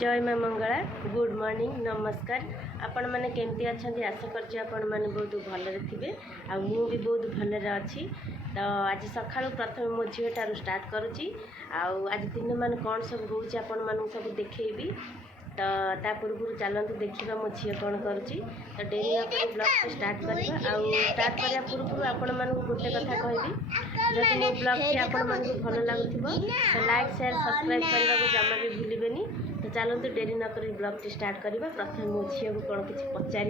जय माँ Mangla good morning नमस्कार आपण मैंने केमती अच्छा आशा कर बहुत भलरे थे आ मु भी बहुत भलरे अच्छी तो आज सका प्रथम मो झील ठार स्टार्ट करुच्ची आज दिन मान कौन सब हो सब देखी तो ता पूर्व चलते देखा मो झी कौन करुच्ची तो डेरी न ब्लॉग स्टार्ट करवा स्टार्ट करने पूर्व आपण मानक गोटे कथा कहबी जब मो ब्लॉग टी आपण मानक भल लगुव तो लाइक शेयर सब्सक्राइब करने को जमा भी भूलें तो चलते डेरी नक ब्लॉग टी स्टार्ट करवा प्रथम मो झी को कौन किसी पचार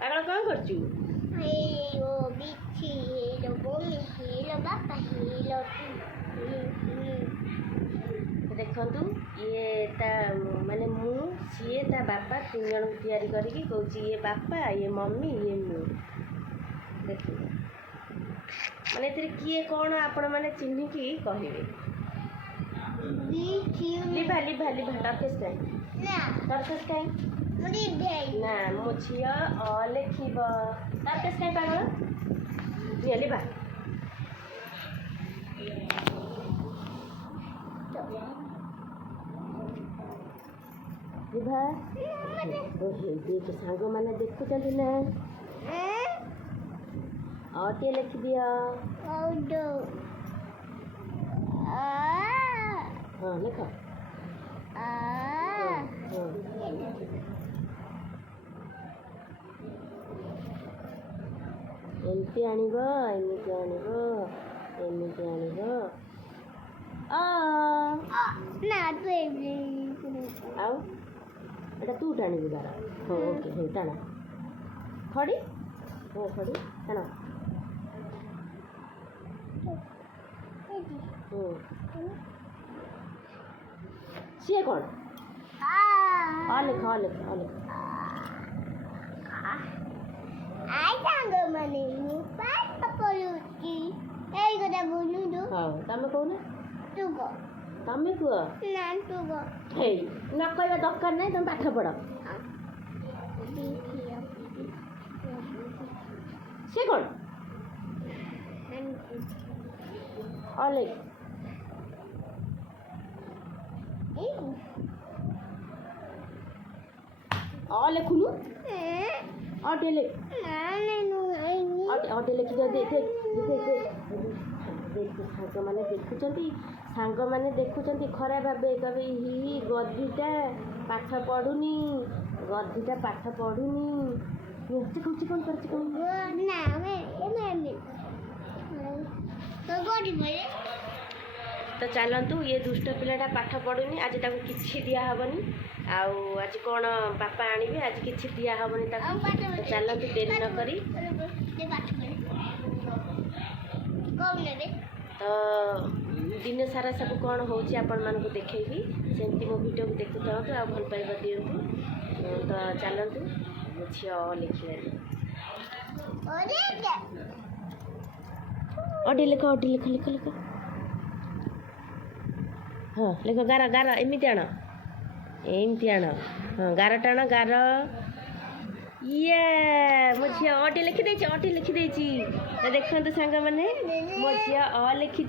पागल कौन कर देखु ये माने मु सी ता बापा तीन जन तैयारी करके कौच ये बापा ये मम्मी ये मु देख माने किए कौन आपण मैंने चिन्हिकी कहे लिभा लिभा लिभा टर्केस कहीं ना मो झी लिखब टर्केस कहीं पागल ये लिभा लिभा देख सांग मैंने देखुं ना टे लिखि दिया हाँ लिख एमती आणब एमती आणब एमती आणब आउ एटा तू टाणी बार हाँ ओके हाँ टाण खड़ी हाँ खड़ी टाण सी कौन लिख लिख लिख तमें कौन तमें कह न कह दरकार ना तुम पाठ पढ़ सी कौन लिख लिखुनु टे लिख टे लिखी देख सांग मैंने देखुं खराब भावे कभी ही गधीटा पाठ पढ़ुनी गधीटा पाठ पढ़ुनी कौन तो चलतु ये दुष्ट पिलाटा पाठ पढ़ुनी आज ताको किछि दिया हबनी आज कौन बापा आनिबे आज किछि दिया हबनी ताको तो चलतु डेरी न करी तो दिन सारा सब कौन होची आपण मानको देखैबी सेमती मो वीडियो को देखु थांतु आ भल पाइबा दियंतु तो चलतु झियो लिखिले अडी लिख हाँ लिख गार गार एमती आण हाँ गार टाण गार ये मो झी अटे लिखिदे देखते सांग मैंने मो झी लिखी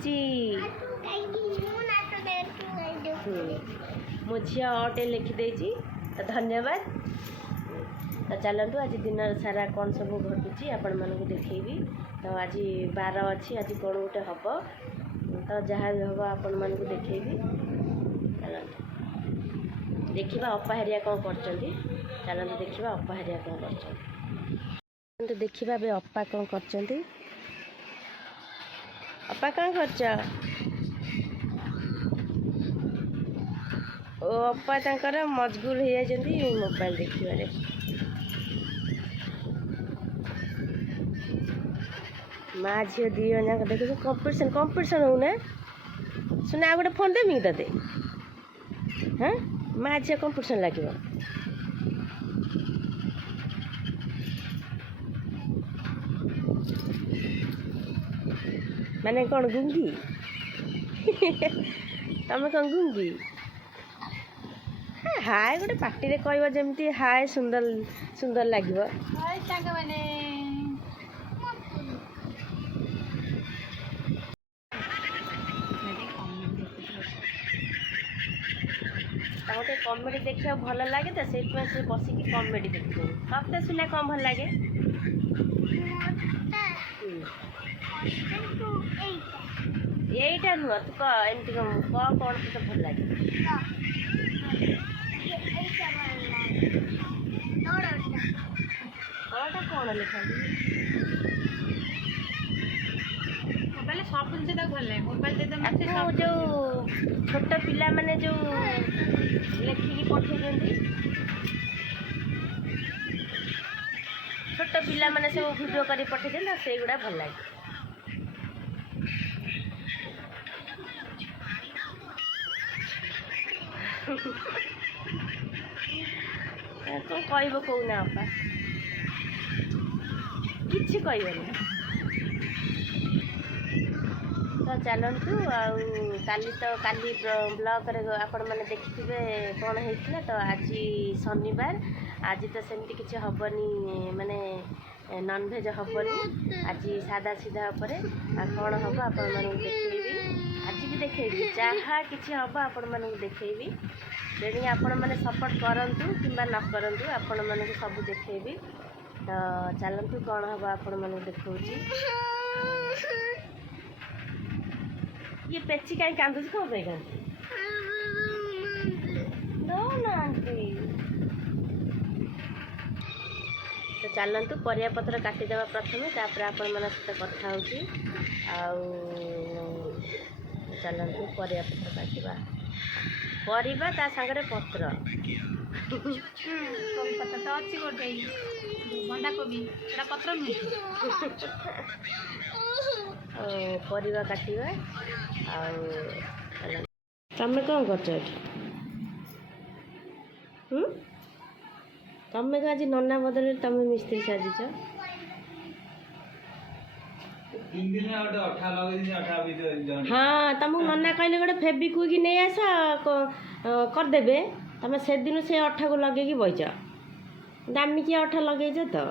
मो झी अटे लिखिदे तो धन्यवाद तो चलतु आज दिन सारा कौन सब घटुची आपण मानक देखी तो आज बार अच्छी आज कौन गोटे हम तो जहाँ भी हम आपण मानक देखी चलते देखा अपा हेरिया कौन कर चलते देखा अपा हेरिया कौन कर देखा बे अपा कौन कर अपा कौन कर अपा तंकर मजगूर हो जाती मोबाइल देखिबारे माँ झील दी जाक देख कंपटीशन हो ना सुना आ गोटे फोन देवी ते हाँ माँ झील कंपटीशन लगे माने कौन गुंगी तमें कौन गुंगी हाय गोटे पार्टी कह जमी हाय सुंदर सुंदर लगे ताको कॉमेडी देखिया भल लगे तो से से बसिकी कॉमेडी देखते तते सुना कौन भल लगे यहीटा नुह तू एमती कौन तो भल लगे कौन लिखा मोबाइल सब जिन भल लगे मोबाइल जो छोट पिला माने जो लेखिकी पठे दियंती छोट पिला माने सब वीडियो करी पठे दियंती से गुडा भल लागे तो कहब कौना अपा किसी कहबनी तो चलतु काली तो काली ब्लॉग आपण मैंने देखिथे कौन होता तो आज शनिवार आज तो सेमती किसी हेनी माने नॉनवेज हेनी आज सादा सीधा उपरे कौन हम आपण मानक देखी आज भी देखी जहाँ किसी हम आपण मानक देखी तेणु आपण मैंने सपोर्ट करूँ कि न करूँ आपण मानक सब देखी तो चलतु कौन हम आपण मानक देखा ये पेची कहीं कांदुच कौन पे कांदी तो चलतु परिया पत्र काटिदेवा प्रथम तापर आपण मन सहित कथा होची चलतु परिया पत्र काटिबा परिबा ता संगे पत्र पत्र तो अच्छी गोटे बंधा कोबी एटा पत्र नुहे परिबा काटिबा तमें कौन कर तमें आज नना बदल तमें मिस्त्री साजिच हाँ तुमको नना कहले गोटे फेबिक्विक नहीं आस करदे तुम से दिन से अठा को लगे बईच दामिकिया अठा लगेच तो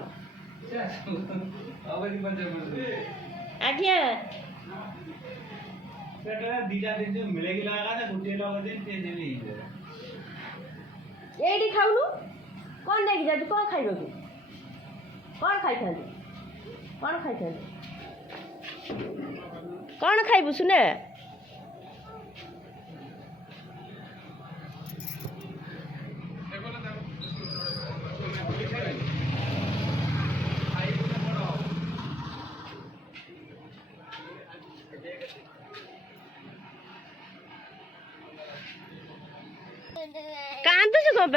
आज्ञा ये खाऊनु कौन लेके जा कौन खाइब कि कौन खाई था कौन खाई था कौन खाइबु सुने कांदुच कौन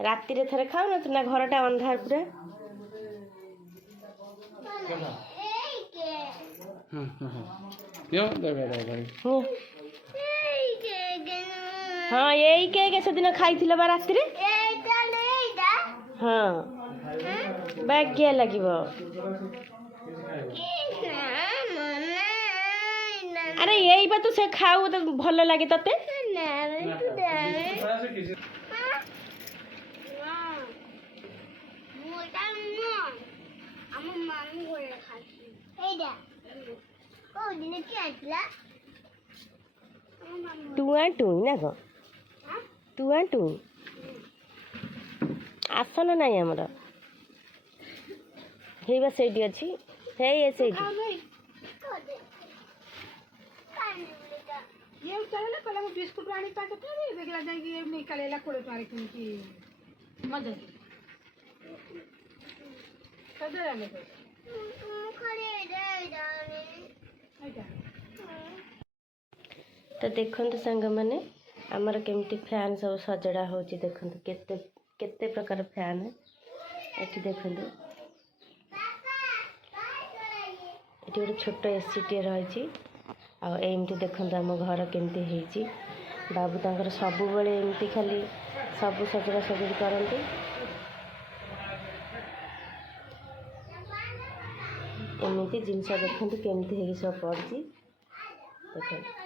राति रे थरे खाऊ ना घरटा अंधार पूरा हाँ यही के से दिन खाई बा राति रे हाँ बाग्या लगे अरे यही बा तू से खाऊ तो भल लगे तते टुआ टुई ना कौन टुआ टुई आसन नाई आमर हे से अच्छी हे से ये चले पहले मैं बिस्कुट आनी पाके थे देखला जाई कि निकालेला कोड़े पारे कि मजा कदे आने पे खड़े तो देखते सांग मैंने आमर केमती फैन सब सजड़ा हो देखते केते केते प्रकार फैन ये देखते ये गोटे छोट एसी टे रही आमती देखते आम घर केमती होती बाबू तर सब बेले एमती खाली सब सजड़ा सजड़ी करती एमती जिनस देखते केमती हो सब पड़ी देखते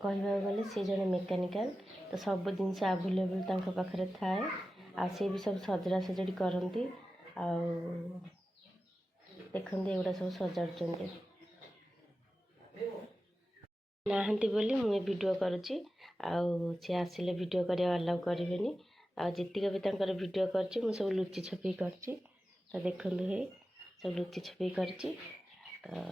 କହିବାକୁ ଗଲେ ସେ ଜଣେ ମେକାନିକାଲ, ତ ସବୁ ଜିନିଷ ଆଭେଲେବୁଲ୍ ତାଙ୍କ ପାଖରେ ଥାଏ। ଆଉ ସେ ବି ସବୁ ସଜଡ଼ା ସଜଡ଼ି କରନ୍ତି। ଆଉ ଦେଖନ୍ତି ଏଗୁଡ଼ା ସବୁ ସଜାଡ଼ୁଛନ୍ତି। ନାହାନ୍ତି ବୋଲି ମୁଁ ଏ ଭିଡ଼ିଓ କରୁଛି। ଆଉ ସେ ଆସିଲେ ଭିଡ଼ିଓ କରିବା ଆଲାଉ କରିବେନି। ଆଉ ଯେତିକି ବି ତାଙ୍କର ଭିଡ଼ିଓ କରିଛି ମୁଁ ସବୁ ଲୁଚି ଛପି କରିଛି। ତ ଦେଖନ୍ତୁ ହେଇ ସବୁ ଲୁଚି ଛପି କରିଛି। ତ